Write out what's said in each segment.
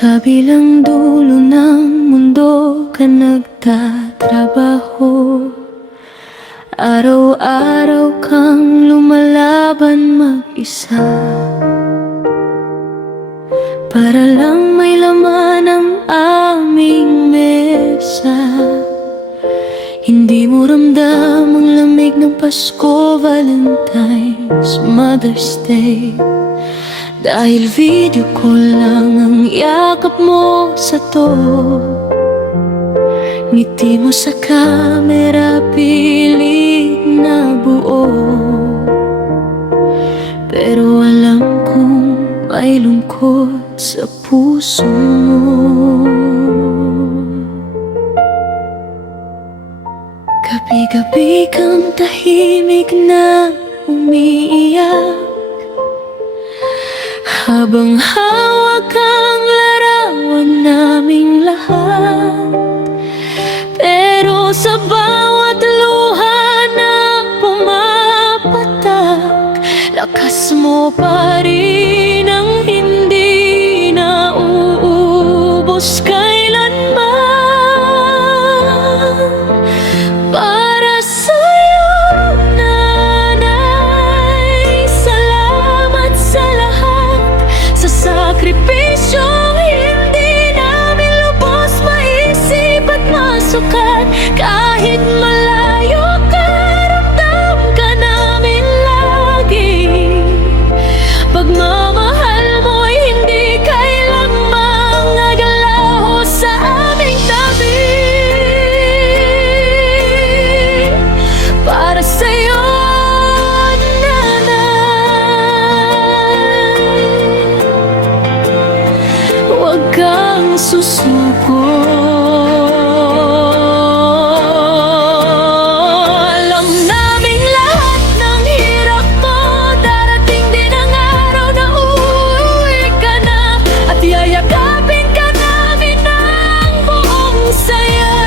kabilang dulo ng mundo ka nagtatrabaho. Araw-araw kang lumalaban mag-isa, para lang may laman ang aming mesa. Hindi mo ramdam ang lamig ng Pasko, Valentine's, Mother's Day, dahil video call lang ang yakap mo sa to. Ngiti mo sa camera, pilit na buo, pero alam kong may lungkot sa puso mo. Gabi-gabi kang tahimik na umiiyak, habang hawak ang larawan naming lahat. Pero sa bawat luha na pumapatak, lakas mo pa rin ang hindi nauubos kailanman. Para sa'yo, nanay, salamat sa lahat, sa sakripisyong hindi namin lubos maisip at masukat. Kahit malayo ka, ramdam ka namin lagi. Pagmamahal mo'y hindi kailanman nagalaho sa aming tabi. Para sa'yo, nanay, huwag kang susuko. Alam naming lahat ng hirap mo, darating din ang araw na uuwi ka na, at yayakapin ka namin ng buong saya.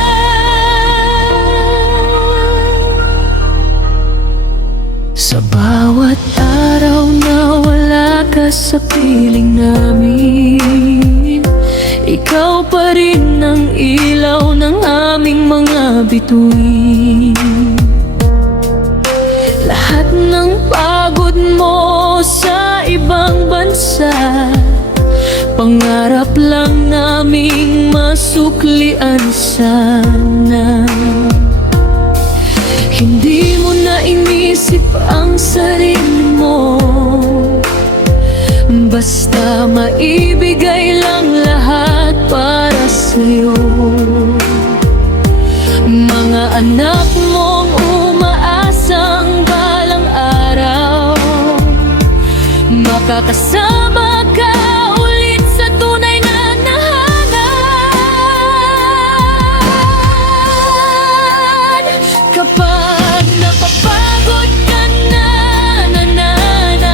Sa bawat araw na wala ka sa piling namin, ikaw pa rin ang ilaw ng aming mga bituin. Lahat ng pagod mo sa ibang bansa, pangarap lang naming masuklian sana. Hindi mo na inisip ang sarili mo, basta maibigay lang lahat para sa'yo. Mga anak mong umaasang balang araw makakasama ka ulit sa tunay na nahanap. Kapag napapagod ka na, nanay,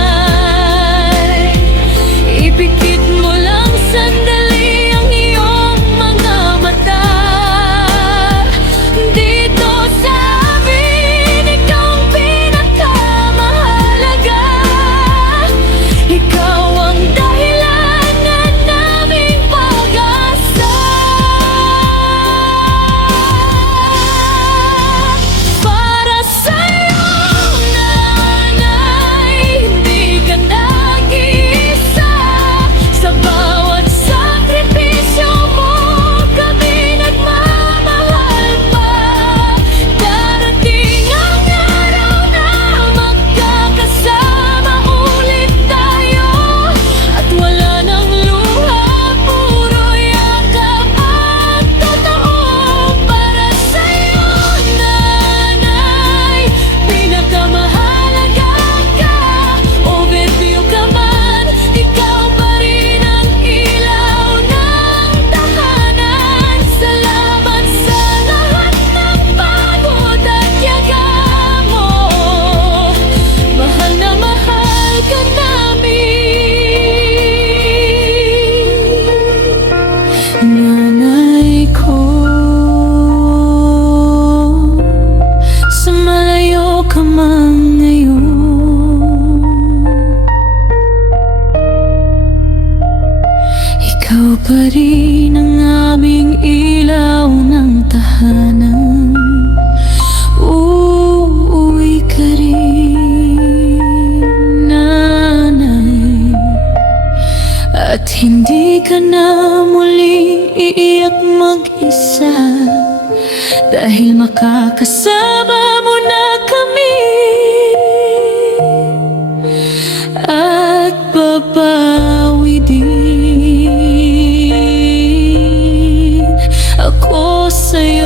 ipikit mo lang sandali ang iyong mga mata. Dito sa amin, ikaw ang pinakamahalaga. Ikaw dahil makakasama mo na kami. At babawi din ako sa'yo.